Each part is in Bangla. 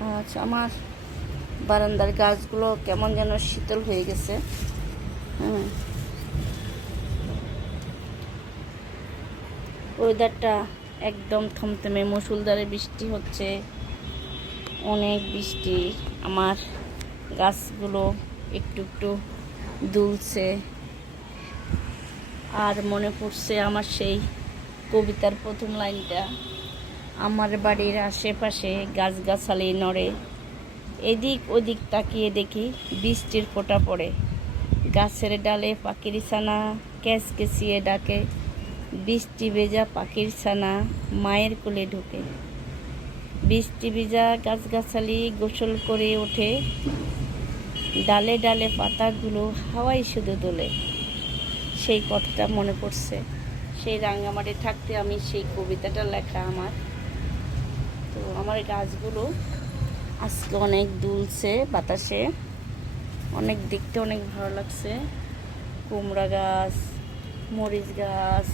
আচ্ছা, আমার বারান্দার গাছগুলো কেমন যেন শীতল হয়ে গেছে। হ্যাঁ, ওয়েদারটা একদম থমথমে, মুষলধারে বৃষ্টি হচ্ছে, অনেক বৃষ্টি। আমার গাছগুলো একটু একটু দুলছে। আর মনে পড়ছে আমার সেই কবিতার প্রথম লাইনটা, আমার বাড়ির আশেপাশে গাছগাছালি নড়ে, এদিক ওদিক তাকিয়ে দেখি বৃষ্টির ফোঁটা পড়ে, গাছের ডালে পাখির ছানা ক্যাচকেচিয়ে ডাকে, বৃষ্টি ভেজা পাখির ছানা মায়ের কোলে ঢুকে, বৃষ্টি ভেজা গাছগাছালি গোসল করে ওঠে, ডালে ডালে পাতাগুলো হাওয়ায় শুধু দোলে। সেই কথাটা মনে পড়ছে, সেই রাঙামাটি থাকতে আমি সেই কবিতাটা লেখা আমার। তো আমার গাছগুলো আজকে অনেক দুলছে বাতাসে, অনেক দেখতে অনেক ভালো লাগছে। কুমড়া গাছ, মরিচ গাছ,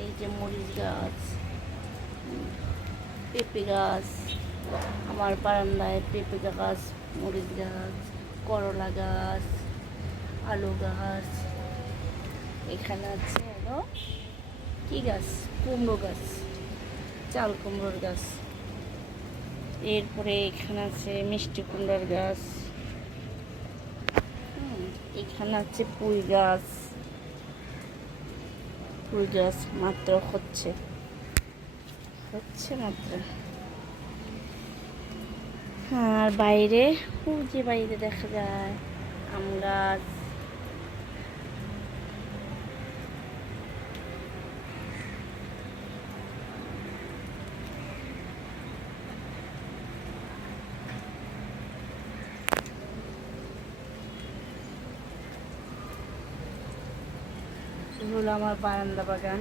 এই যে মরিচ গাছ, পেঁপে গাছ, আমার বারান্দায় পেঁপে গাছ, মরিচ গাছ, করলা গাছ, আলু গাছ, এখানে আছে হলো কি গাছ, কুমড়ো গাছ, চাল কুমড়োর গাছ, এরপরে এখানে আছে মিষ্টি কুমড়ার গাছ, এখানে আছে পুঁই গাছ। পুঁই গাছ মাত্র হচ্ছে মাত্র। আর বাইরে, যে বাইরে দেখা যায় আম গাছ, হলো আমার বারান্দা বাগান।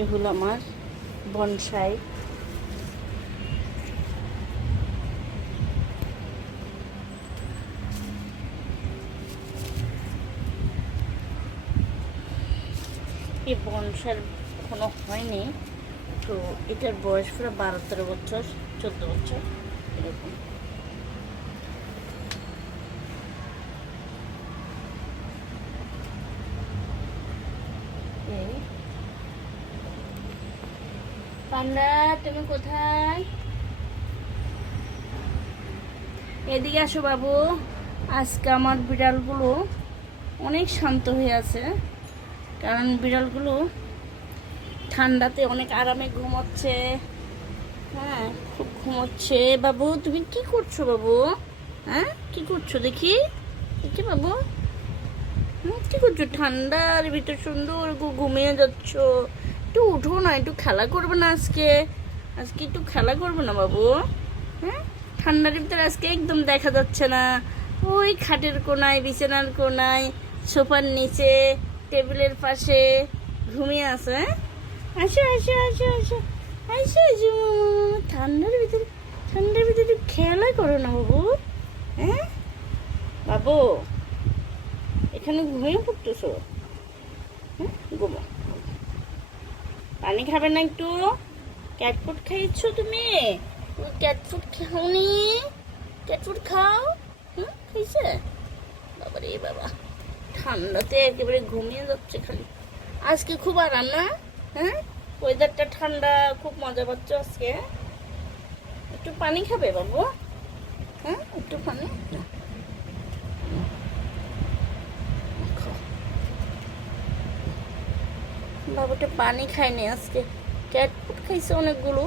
এ হলো আমার বনসাই। এই বনসাই এখনো হয়নি, তো এটার বয়স প্রায় 12-13 বছর, 14 বছর এরকম। পান্ডা, তুমি কোথায়? এদিকে আসো বাবু। আজকে আমার বিড়ালগুলো অনেক শান্ত হয়ে আছে, কারণ বিড়ালগুলো ঠান্ডাতে অনেক আরামে ঘুমোচ্ছে। হ্যাঁ, খুব ঘুমোচ্ছে। বাবু তুমি কি করছো বাবু? হ্যাঁ, কি করছো দেখি দেখি বাবু? কি করছো? ঠান্ডার ভিতর সুন্দর ঘুমিয়ে যাচ্ছ, একটু উঠো না, একটু খেলা করবে না আজকে? আজকে একটু খেলা করবে না বাবু? হ্যাঁ, ঠান্ডার ভিতরে আজকে একদম দেখা যাচ্ছে না। ওই খাটের কোনায়, বিছানার কোনায়, সোফার নিচে, টেবিলের পাশে ঘুমিয়ে আছে। আসো আসো আসো আসো আসো আসো। ঠান্ডার ভিতরে একটু খেলা করো না বাবু। হ্যাঁ বাবু, এখানে ঘুমিয়ে পড়তেছো? হ্যাঁ, ঘুমো। পানি খাবে না একটু? ক্যাটফুড খাইছো তুমি? ক্যাটফুড খাওনি? ক্যাটফুড খাও। হুম, খাইছে? বাবা রে বাবা, ঠান্ডাতে একেবারে ঘুমিয়ে যাচ্ছে খালি। আজকে খুব আরাম না? হ্যাঁ, ওয়েদারটা ঠান্ডা, খুব মজা পাচ্ছ আজকে। একটু পানি খাবে বাবু? হ্যাঁ, একটু পানি। বাবুটা পানি খায়নি আজকে, ক্যাট ফুড খাইছে অনেকগুলো,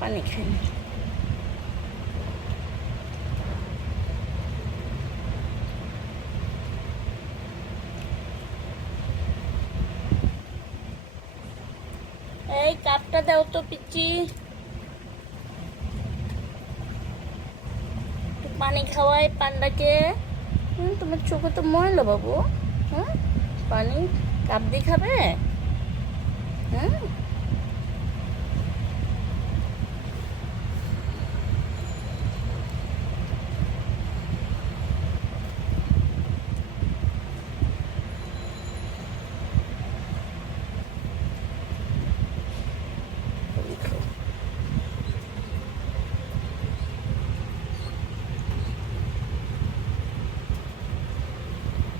পানি খায়নি। এই কাপটা দাও তো পিচ্ছি, একটু পানি খাওয়াই পান্ডাকে। তোমার চোখে তো ময়লা বাবু। হ্যাঁ, পানি কাপ দিয়ে খাবে? হ্যাঁ,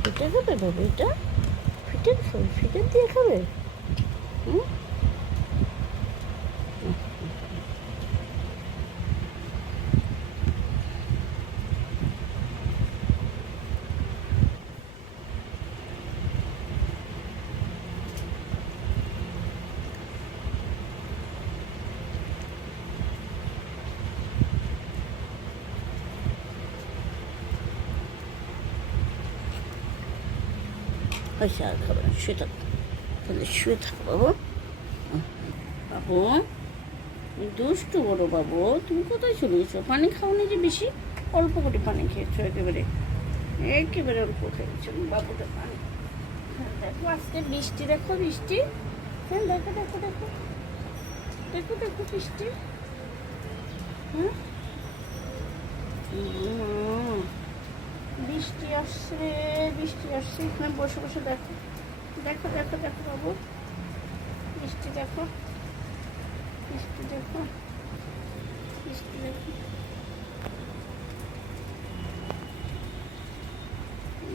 ফিটা খাবে বাবু? এটা ফিটা খাবে? ফিটা দিয়ে খাবে? হুম। আচ্ছা, আর খাবে না, শুয়ে থাকো। তাহলে শুয়ে থাকো বাবু। বাবু, দুষ্টু বড় বাবু, তুমি কোথায় চলে গেছো? পানি খাওনি যে বেশি? অল্প করে পানি খেয়েছো একেবারে, একেবারে অল্প খেয়েছো বাবুটা পানি। হ্যাঁ দেখো আজকে বৃষ্টি, দেখো বৃষ্টি। হ্যাঁ দেখো দেখো দেখো দেখো দেখো বৃষ্টি। হ্যাঁ বৃষ্টি আসছে রে, বৃষ্টি আসছে। এখানে বসে বসে দেখো দেখো দেখো দেখো বাবু, বৃষ্টি দেখো, বৃষ্টি দেখো, বৃষ্টি দেখো,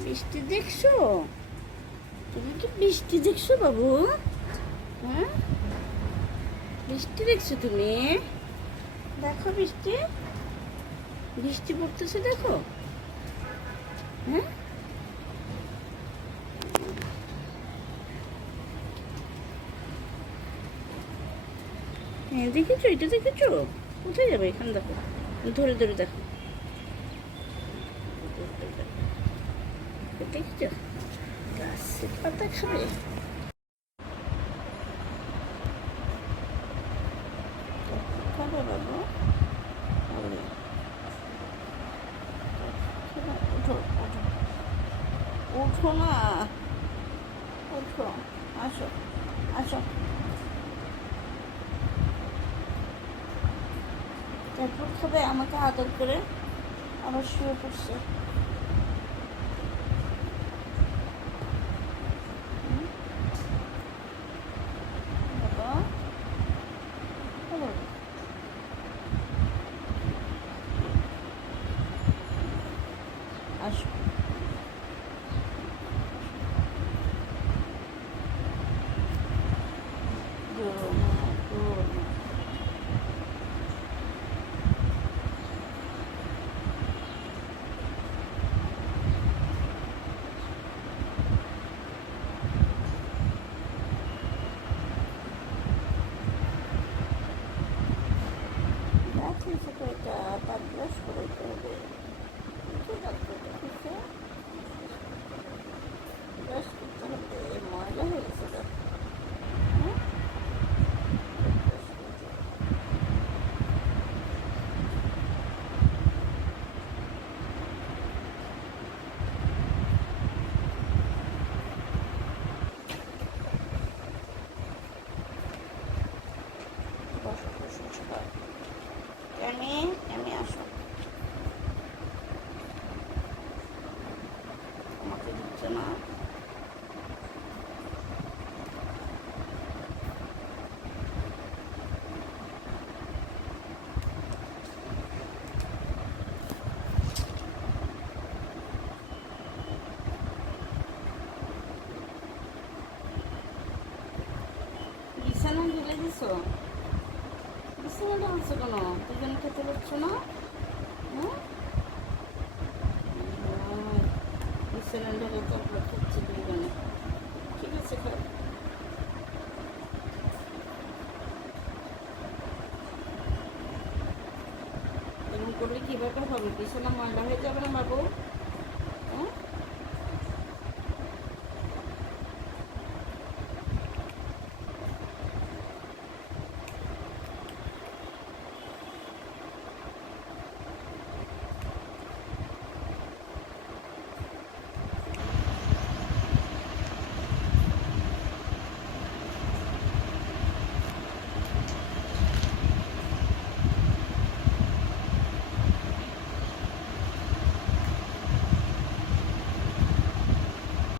বৃষ্টি দেখছো? তুমি কি বৃষ্টি দেখছো বাবু? হ্যাঁ বৃষ্টি দেখছো তুমি? দেখো বৃষ্টি, বৃষ্টি পড়তেছে দেখো। হ্যাঁ হ্যাঁ দেখেছো, এটা দেখেছো? কোথায় যাবে? এখানে দেখো, ধরে ধরে দেখো, দেখেছো? গাছের পাতা খাবে? খাবে বাবু? উঠো উঠো উঠো না, উঠো, আসো আসো। তারপর খাবে আমাকে আদর করে? আবার শুয়ে পড়ছে। বাবা, ও বাবা, আসো। Good, good. That's a great bad brush for it. Brush করতে হবে, ময়লা হয়ে গেছে তো। হ্যাঁ বসো বসো সবাই। আমি আমি আসো, আমাকে দিচ্ছে না। বিছানা ঢেলে দিছো? বিছানাটা আনছো কেন? দুজনে খেতে পারছো না? হ্যাঁ বিছানা ঢেলে তো আমরা খাচ্ছি দুজনে। ঠিক আছে খাও। এরকম করলে কীভাবে হবে? বিছানা ময়লা হয়ে যাবে না বাবু?